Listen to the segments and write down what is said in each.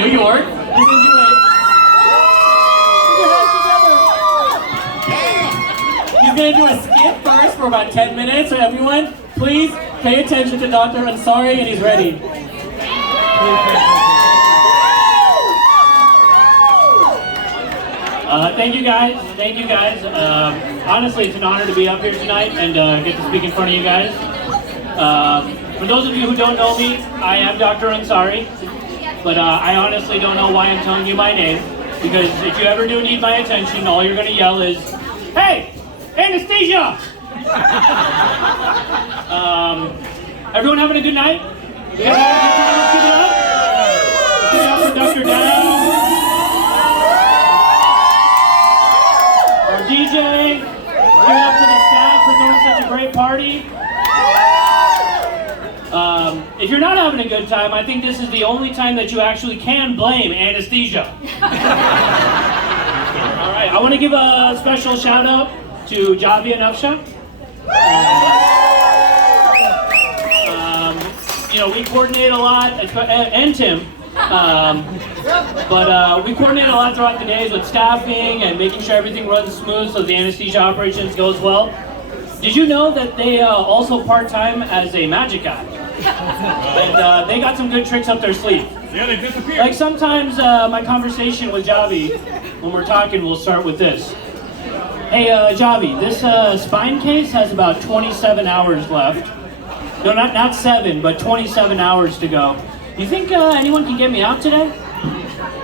New York. He's gonna do it. Put your hands together. He's gonna do a skit first for about 10 minutes. So everyone, please pay attention to Dr. Ansari, and he's ready. Thank you guys. Thank you guys. Honestly, it's an honor to be up here tonight and get to speak in front of you guys. For those of you who don't know me, I am Dr. Ansari, but I honestly don't know why I'm telling you my name, because if you ever do need my attention, all you're going to yell is, "Hey, anesthesia!" Everyone having a good night? You guys having a good time? Let's give it up. Let's give it up for Dr. Dow. Our DJ. Give it up to the staff for throwing such a great party. If you're not having a good time, I think this is the only time that you actually can blame anesthesia. All right, I want to give a special shout out to Javi and Afsha. We coordinate a lot, and Tim, but we coordinate a lot throughout the days with staffing and making sure everything runs smooth so the anesthesia operations goes well. Did you know that they also part-time as a magic guy? And they got some good tricks up their sleeve. Yeah, they disappeared. Like sometimes my conversation with Javi, when we're talking, we'll start with this. Hey, Javi, this spine case has about 27 hours left. No, not 7, but 27 hours to go. You think anyone can get me out today?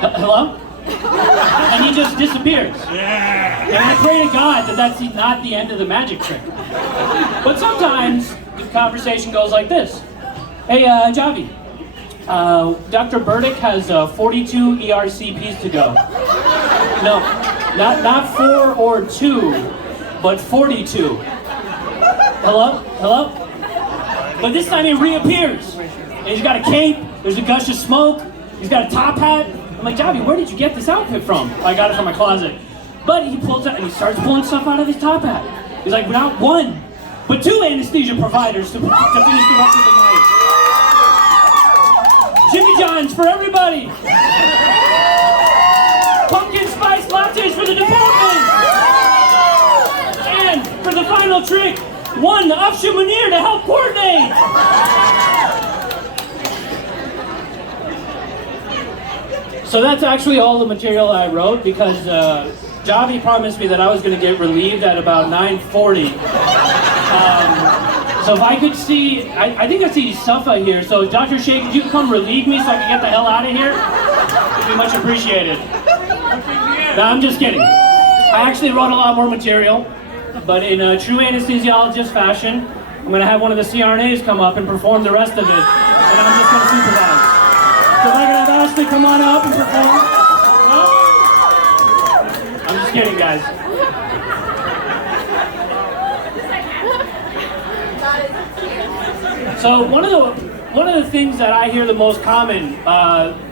Hello? And he just disappears. Yeah. And I pray to God that that's not the end of the magic trick. But sometimes the conversation goes like this. Hey, Javi, Dr. Burdick has 42 ERCPs to go. No, not 4 or 2, but 42. Hello? Hello? But this time he reappears. And he's got a cape, there's a gush of smoke, he's got a top hat. I'm like, Javi, where did you get this outfit from? I got it from my closet. But he pulls out and he starts pulling stuff out of his top hat. He's like, not 1, but 2 anesthesia providers to finish the rest of the night. Jimmy John's for everybody! Pumpkin spice lattes for the department! And for the final trick, 1 Afsha Munir to help coordinate! So that's actually all the material I wrote because Javi promised me that I was going to get relieved at about 9:40. So if I could see, I think I see Safa here. So Dr. Sheikh, could you come relieve me so I can get the hell out of here? It'd be much appreciated. No, I'm just kidding. I actually wrote a lot more material, but in a true anesthesiologist fashion, I'm going to have one of the CRNAs come up and perform the rest of it, and I'm just going to supervise. So if I can have Ashley come on up and perform. No? I'm just kidding, guys. So one of the things that I hear the most common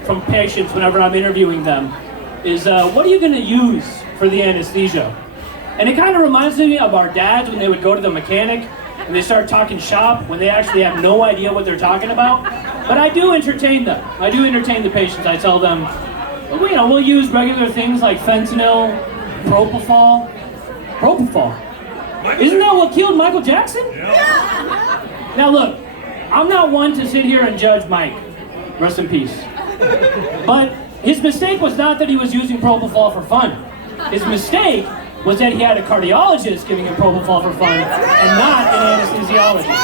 from patients whenever I'm interviewing them is, what are you going to use for the anesthesia? And it kind of reminds me of our dads when they would go to the mechanic and they start talking shop when they actually have no idea what they're talking about. But I do entertain them. I do entertain the patients. I tell them, we'll use regular things like fentanyl, propofol. Propofol? Isn't that what killed Michael Jackson? Yeah. Now look, I'm not one to sit here and judge Mike. Rest in peace. But his mistake was not that he was using propofol for fun. His mistake was that he had a cardiologist giving him propofol for fun and not an anesthesiologist.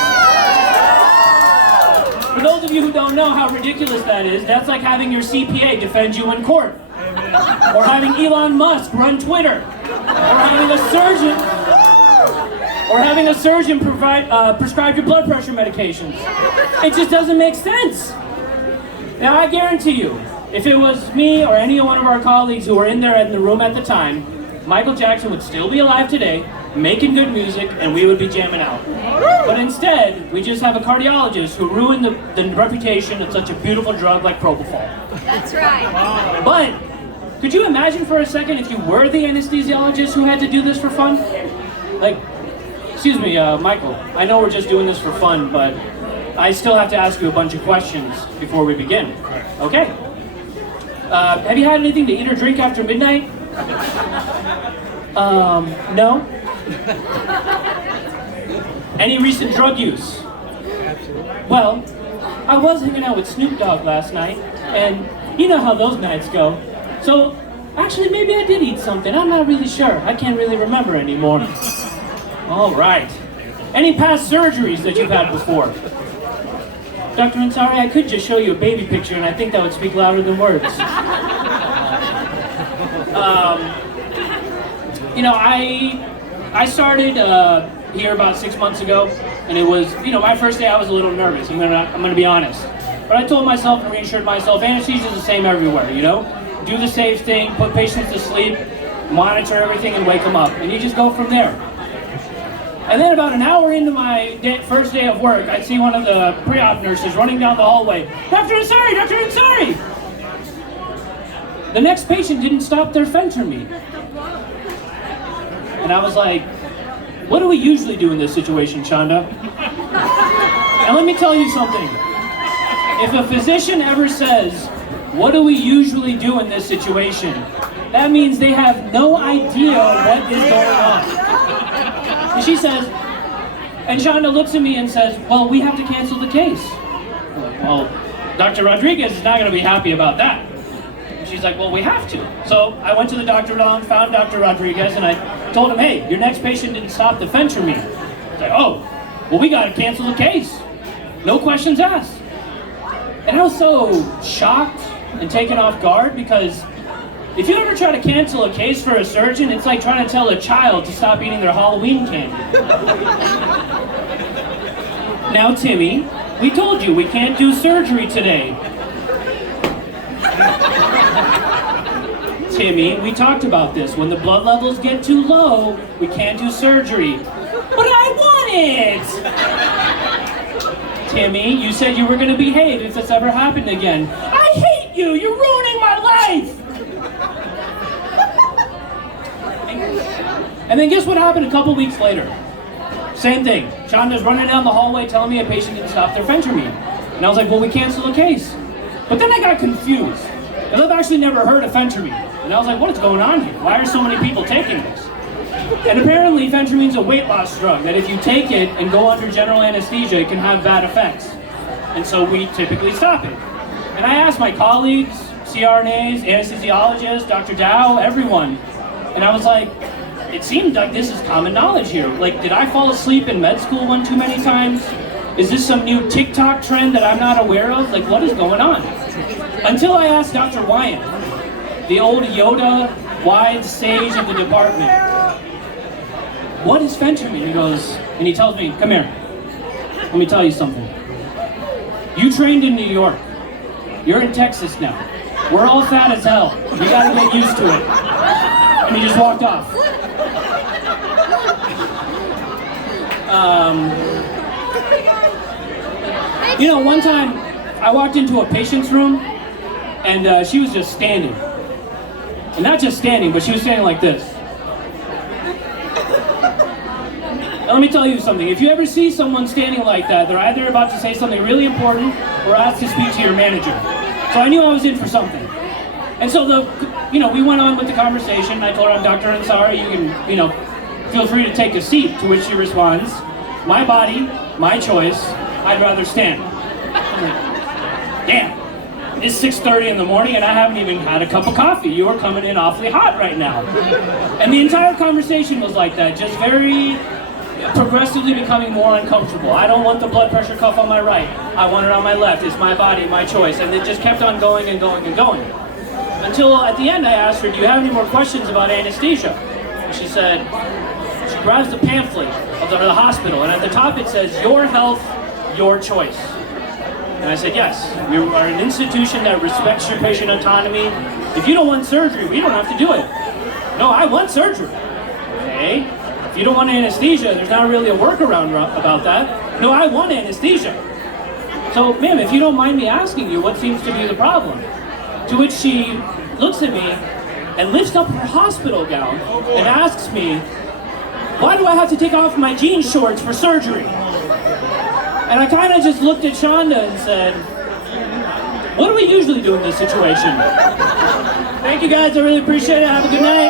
For those of you who don't know how ridiculous that is, that's like having your CPA defend you in court. Or having Elon Musk run Twitter. Or having a surgeon prescribe your blood pressure medications. It just doesn't make sense. Now I guarantee you, if it was me or any one of our colleagues who were in the room at the time, Michael Jackson would still be alive today, making good music, and we would be jamming out. But instead, we just have a cardiologist who ruined the reputation of such a beautiful drug like propofol. That's right. But could you imagine for a second if you were the anesthesiologist who had to do this for fun? Like, excuse me, Michael, I know we're just doing this for fun, but I still have to ask you a bunch of questions before we begin. Okay. Have you had anything to eat or drink after midnight? No. Any recent drug use? Well, I was hanging out with Snoop Dogg last night, and you know how those nights go. So, actually, maybe I did eat something. I'm not really sure. I can't really remember anymore. All right. Any past surgeries that you've had before? Dr. Ansari, I could just show you a baby picture, and I think that would speak louder than words. I started here about 6 months ago, and it was, my first day I was a little nervous. I'm gonna be honest. But I told myself and reassured myself, anesthesia is the same everywhere, Do the safe thing, put patients to sleep, monitor everything, and wake them up. And you just go from there. And then about an hour into my first day of work, I see one of the pre-op nurses running down the hallway. Dr. Ansari, Dr. Ansari! The next patient didn't stop their phentermine. And I was like, what do we usually do in this situation, Shonda? And let me tell you something. If a physician ever says, what do we usually do in this situation? That means they have no idea what is going on. And she says, and Shonda looks at me and says, well, we have to cancel the case. I'm like, well, Dr. Rodriguez is not going to be happy about that. And she's like, well, we have to. So I went to the doctor lounge, found Dr. Rodriguez, and I told him, hey, your next patient didn't stop the phentermine. He's like, oh, well, we got to cancel the case. No questions asked. And I was so shocked and taken off guard because if you ever try to cancel a case for a surgeon, it's like trying to tell a child to stop eating their Halloween candy. Now, Timmy, we told you we can't do surgery today. Timmy, we talked about this. When the blood levels get too low, we can't do surgery. But I want it! Timmy, you said you were going to behave if this ever happened again. I hate you! You're ruining my life! And then guess what happened a couple weeks later? Same thing. Shonda's running down the hallway telling me a patient didn't stop their phentermine. And I was like, well, we canceled the case. But then I got confused. Because I've actually never heard of phentermine. And I was like, what is going on here? Why are so many people taking this? And apparently phentermine's a weight loss drug that if you take it and go under general anesthesia, it can have bad effects. And so we typically stop it. And I asked my colleagues, CRNAs, anesthesiologists, Dr. Dow, everyone. And I was like, it seemed like this is common knowledge here. Like, did I fall asleep in med school one too many times? Is this some new TikTok trend that I'm not aware of? Like, what is going on? Until I asked Dr. Wyant, the old Yoda, wise sage of the department, what is phentermine? He goes, and he tells me, come here, let me tell you something. You trained in New York. You're in Texas now. We're all fat as hell. You gotta get used to it. And he just walked off. One time I walked into a patient's room and she was just standing. And not just standing, but she was standing like this. Now, let me tell you something. If you ever see someone standing like that, they're either about to say something really important or asked to speak to your manager. So I knew I was in for something. And so we went on with the conversation. I told her, I'm Dr. Ansari, you can, feel free to take a seat, to which she responds, my body, my choice, I'd rather stand. I'm like, damn, it's 6:30 in the morning and I haven't even had a cup of coffee. You are coming in awfully hot right now. And the entire conversation was like that, just very progressively becoming more uncomfortable. I don't want the blood pressure cuff on my right. I want it on my left. It's my body, my choice. And it just kept on going and going and going. Until at the end I asked her, do you have any more questions about anesthesia? And she said, she grabs the pamphlet of the hospital, and at the top it says, your health, your choice. And I said, yes, we are an institution that respects your patient autonomy. If you don't want surgery, we don't have to do it. No, I want surgery. Okay, if you don't want anesthesia, there's not really a workaround about that. No, I want anesthesia. So, ma'am, if you don't mind me asking you, what seems to be the problem? To which she looks at me and lifts up her hospital gown and asks me, why do I have to take off my jean shorts for surgery? And I kind of just looked at Shonda and said, What do we usually do in this situation? Thank you guys, I really appreciate it. Have a good night.